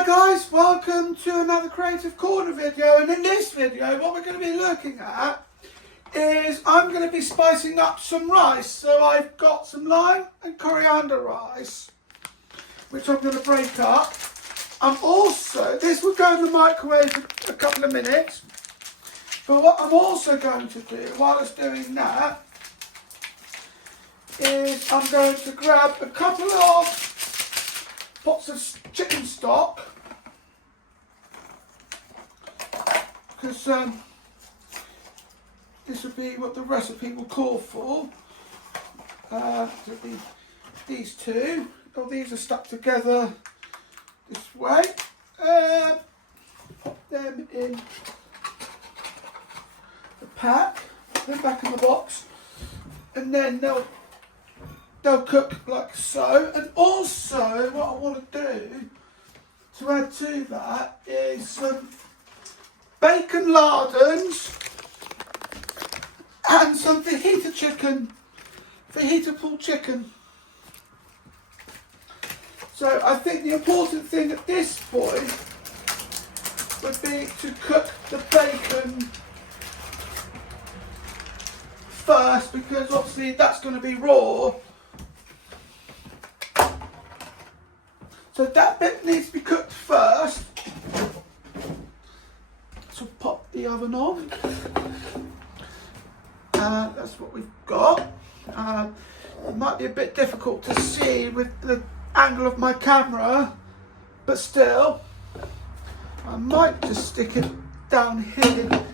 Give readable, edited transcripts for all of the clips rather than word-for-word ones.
Hi guys, welcome to another Creative Corner video, and in this video what we're going to be looking at is I'm going to be spicing up some rice. So I've got some lime and coriander rice which I'm going to break up. This will go in the microwave for a couple of minutes, but what I'm also going to do while it's doing that is I'm going to grab a couple of pots of chicken stock, because this would be what the recipe will call for. It'll be these two. Oh, these are stuck together this way. Pop them in the pack, put them back in the box, and then they'll cook like so. And also what I want to do to add to that is some bacon lardons and some fajita chicken, fajita pulled chicken. So I think the important thing at this point would be to cook the bacon first, because obviously that's going to be raw. So that bit needs to be cooked first. So pop the oven on. That's what we've got. It might be a bit difficult to see with the angle of my camera, but still, I might just stick it down here.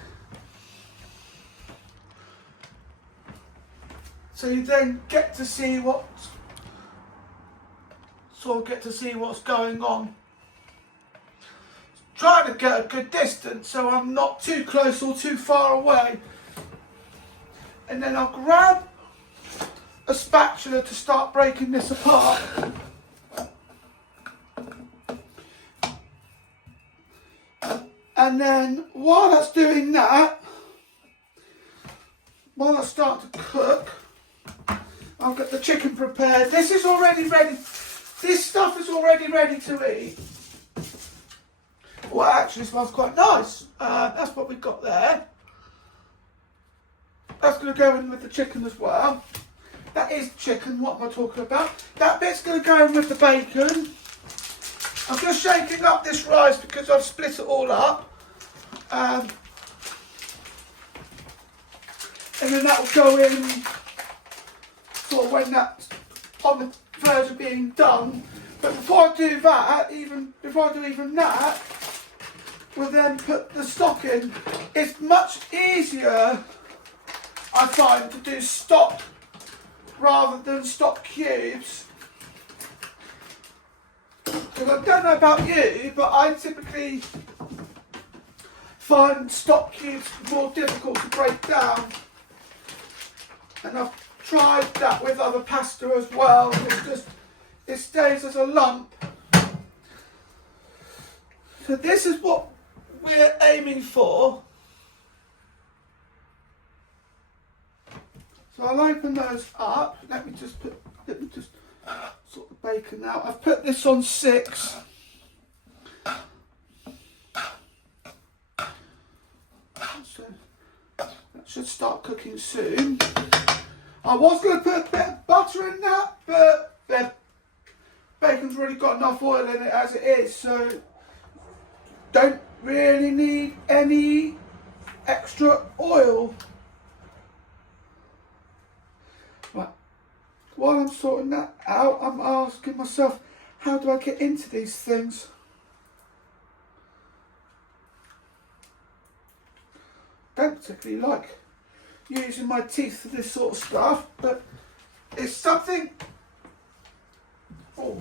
So you then get to see what's going on. Trying to get a good distance so I'm not too close or too far away. And then I'll grab a spatula to start breaking this apart. And then while that's doing that, while I start to cook, I'll get the chicken prepared. This is already ready. This stuff is already ready to eat. Well, actually smells quite nice. That's what we've got there. That's going to go in with the chicken as well. That is chicken, what am I talking about? That bit's going to go in with the bacon. I'm just shaking up this rice because I've split it all up. And then that will go in sort of when that's on the verge of being done. But before I do that, even that, we'll then put the stock in. It's much easier, I find, to do stock rather than stock cubes. Because I don't know about you, but I typically find stock cubes more difficult to break down. And I've tried that with other pasta as well. It stays as a lump. So this is what we're aiming for. So I'll open those up. Let me just sort the bacon out. I've put this on 6. So that should start cooking soon. I was going to put a bit of butter in that, but the bacon's already got enough oil in it as it is, so don't really need any extra oil. Right. While I'm sorting that out, I'm asking myself, how do I get into these things? Don't particularly like using my teeth for this sort of stuff, but it's something. Oh.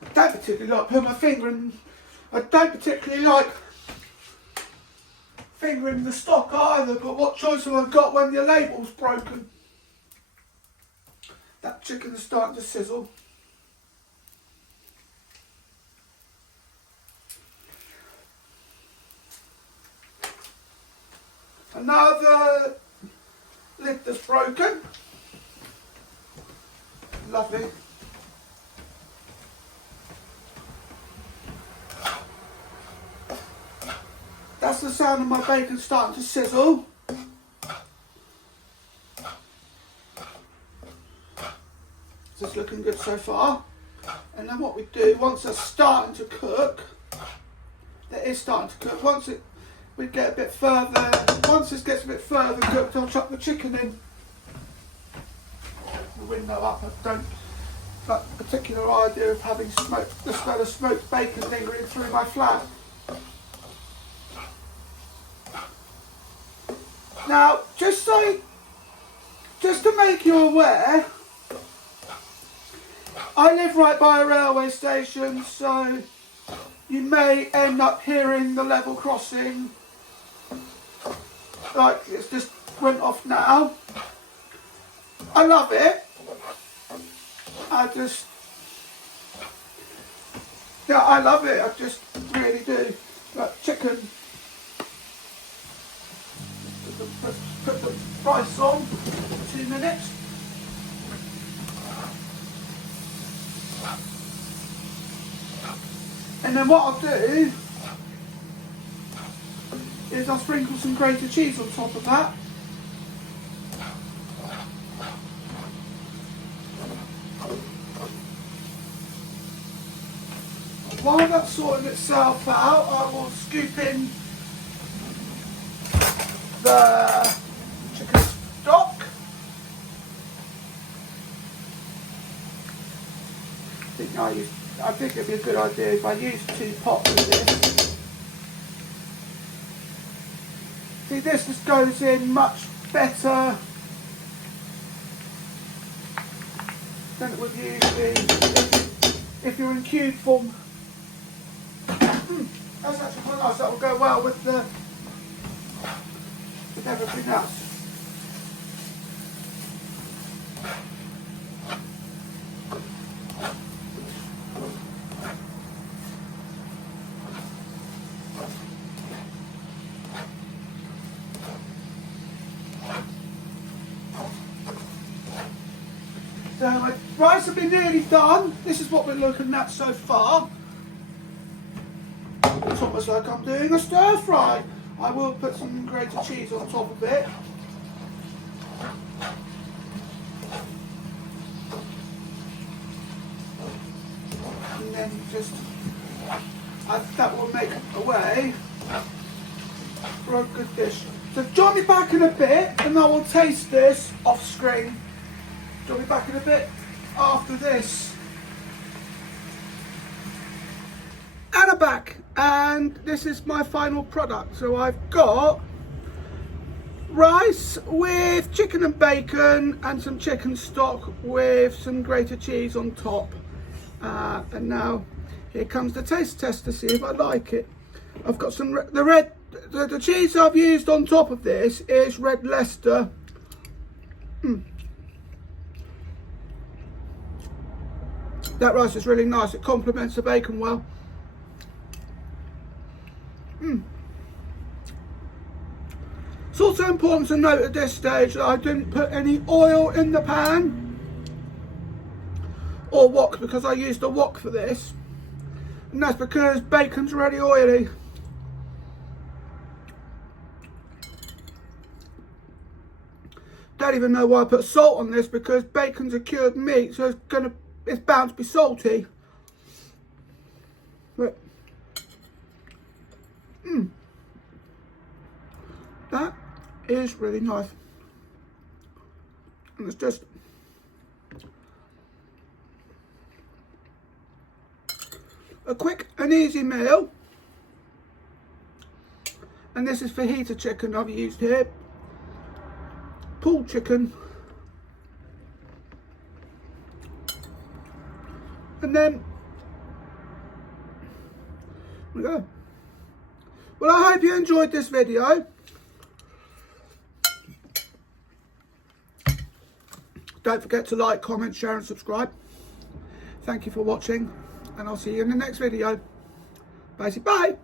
I don't particularly like putting my finger in. I don't particularly like fingering the stock either, but what choice have I got when the label's broken? That chicken is starting to sizzle. Another lid that's broken. lovely. That's the sound of my bacon starting to sizzle. It's looking good so far. And then what we do, once it's starting to cook, it is starting to cook. Once it gets a bit further cooked, I'll chuck the chicken in. The window up. I don't have a particular idea of having the smell of smoked bacon lingering through my flat. Now, just to make you aware, I live right by a railway station, so you may end up hearing the level crossing, like it's just went off now. I love it. I love it. I just really do. But chicken. Put the rice on for 2 minutes. And then what I'll do is I'll sprinkle some grated cheese on top of that. While that's sorting itself out, I will scoop in the chicken stock. I think it'd be a good idea if I use 2 pots of this. See, this just goes in much better than it would usually if you're in cube form. That's actually quite nice. That will go well with everything else. So my rice will be nearly done. This is what we're looking at so far. It's almost like I'm doing a stir fry. I will put some grated cheese on top of it. And then just, that will make a way for a good dish. So join me back in a bit and I will taste this off screen. Join me back in a bit after this. And I'm back, and this is my final product. So I've got rice with chicken and bacon and some chicken stock with some grated cheese on top. And now here comes the taste test to see if I like it. I've got some the cheese I've used on top of this is Red Leicester. That rice is really nice. It complements the bacon well. It's also important to note at this stage that I didn't put any oil in the pan or wok, because I used a wok for this, and that's because bacon's already oily. Don't even know why I put salt on this, because bacon's a cured meat, so it's bound to be salty. But that is really nice, and it's just a quick and easy meal. And this is fajita chicken I've used here, pulled chicken, and then there we go. Well, I hope you enjoyed this video. Don't forget to like, comment, share and subscribe. Thank you for watching, and I'll see you in the next video. Bye.